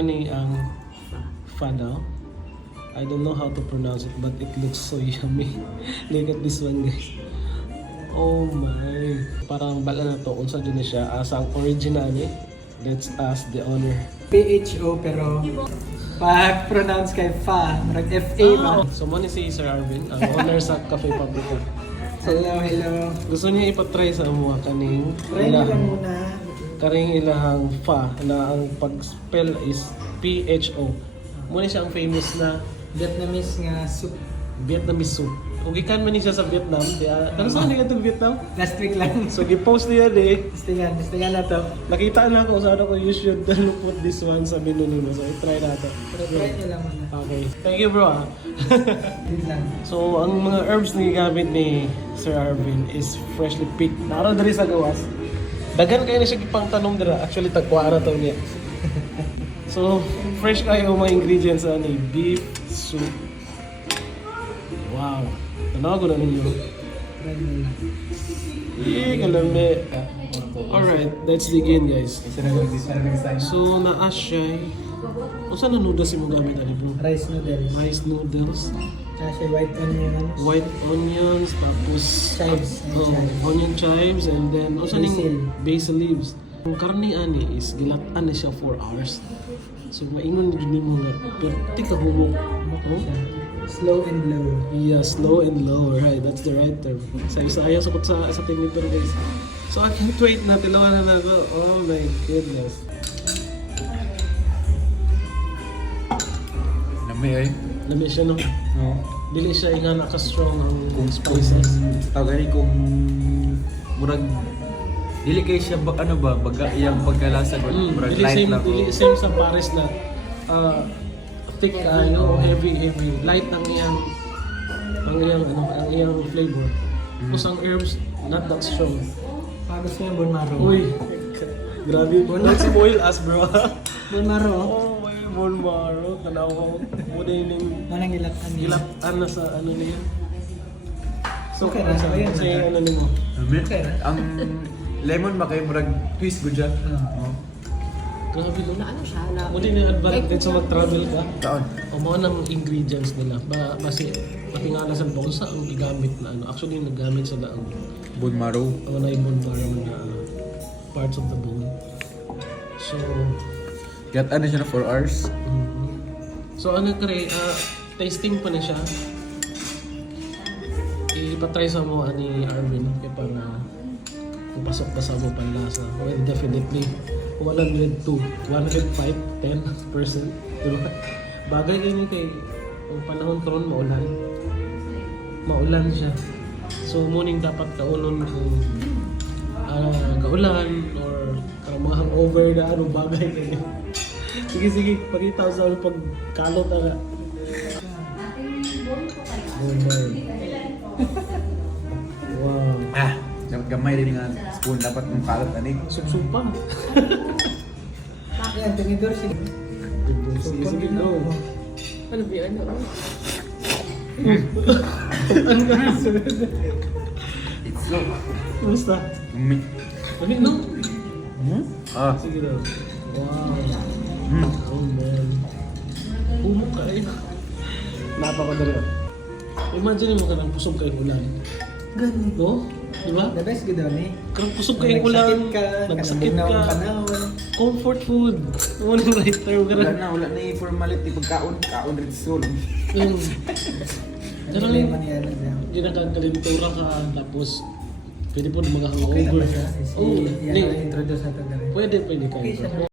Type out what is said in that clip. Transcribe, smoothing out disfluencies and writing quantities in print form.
mo ni ang fado. I don't know how to pronounce it, but it looks so yummy. Look at this one, guys. Oh my. Parang bala na to. Unsa din na siya. As ang original eh. Let's ask the owner. PHO pero pag-pronounce kay Fa, marag FA ba? So mo ni si Sir Arvin, ang owner sa Cafe Paprika. Hello. Gusto niya ipatry sa amuha kaning Try nyo lang muna. karing ilahang fa na ang pag-spell is PHO. Muna siya ang famous na Vietnamese nga soup. Vietnamese soup. Ug ikan man ni siya sa Vietnam, kaya ano saan niya itong Vietnam? Last week lang. So gi-post niya eh. Testingan na to. Nakita na ako sa ano ko, you should put this one sa menu nimo. So i-try natin. Pero try nyo lang muna. Okay. Thank you bro. Yun lang. So ang mga herbs na gigamit ni Sir Arvin is freshly picked. Nara diri sa gawas. Dagan kayo na siya gipang tanom dira. Actually tagkuara to niya. So fresh kayo ang mga ingredients ni beef soup. Wow. Tanaw ko na ninyo. Try nyo lang. Kalame. Alright, let's begin guys. Isa na nag-design. So naa siya. O saan na noodles yung gamit ali bro? Rice noodles. Rice noodles, Kasi white onion. white onions, tapos Chives. onion chives, and then o saan Basil. yung basil leaves. Ang karne ani is gilatan na siya 4 hours. So maingon din mo nga perti ka humok. Oh? Slow and low. Yeah, slow and low, right? That's the right term. Sa Isaya sukot sa technical guys. So I can't wait na tilawan na ako. Oh my goodness. Lami ay. Lami siya no. No. Dili siya nga naka-strong ang spices. Tawagani kung murag dili kay siya ano ba baga iyang pagkalasa ko murag light lang Dili same sa Paris na thick kayo, heavy. Light ang iyang flavor. Tapos ang herbs not that strong. Pag gusto nyo bone marrow. Uy. Grabe. Don't spoil us, bro. Bone marrow. Oh, may bone marrow. Tanaw mo din yung Manang ilatan niya. gilatan na sa ano niya. Okay na, ayan Kasi na. ano nimo. Okay na. ang lemon ba kay murag twist gud siya. Ah. Grabe no. Na ano siya na Mo din yung advantage sa mag-travel ka. Taon. O mga ng ingredients nila. Base patingala sa bonsa ang gigamit na ano. Actually naggamit sila ang Bone marrow. na bone marrow na parts of the bone. So, Gat ano siya na 4 hours. so ano kare, tasting pa na siya. Ipatry sa mo ani Arvin kaya para pupasok pa sa mo panlasa. Well, definitely 100 to 105, 10%. Diba? Bagay ganyan kay ang panahon karon maulan. Maulan siya. So morning dapat kaunon kung kaulan or karang mga hangover na ano bagay ganyan. Sige, pakita ko sa ano pag kalot na. Wow. Dapat gamay din nga spoon dapat mong kalat ani. Sup-sup pa. Ayan, tinidor siya. Sige, go. ano ba yun? Ano? It's slow. Kumusta? Umi. Ano no? Ah. Sige daw. Wow. Mm. Oh man. Humok ka eh. Napakadali. Imagine mo ka ng pusog kayong ulan. Ganun. No? Di ba? The best good ni. Karang pusog kayong ulan. Nagsakit ka. Panahon. Comfort food. Ano yung right term ka Wala na? na yung formality pagkaon rin sa soul. Yung... Karang Hindi man yan. ginagagalintura ka tapos pwede po mga Okay na hangover. ba siya? Oh, Yan hindi. ang introduce natin. Pwede kayo. Okay siya.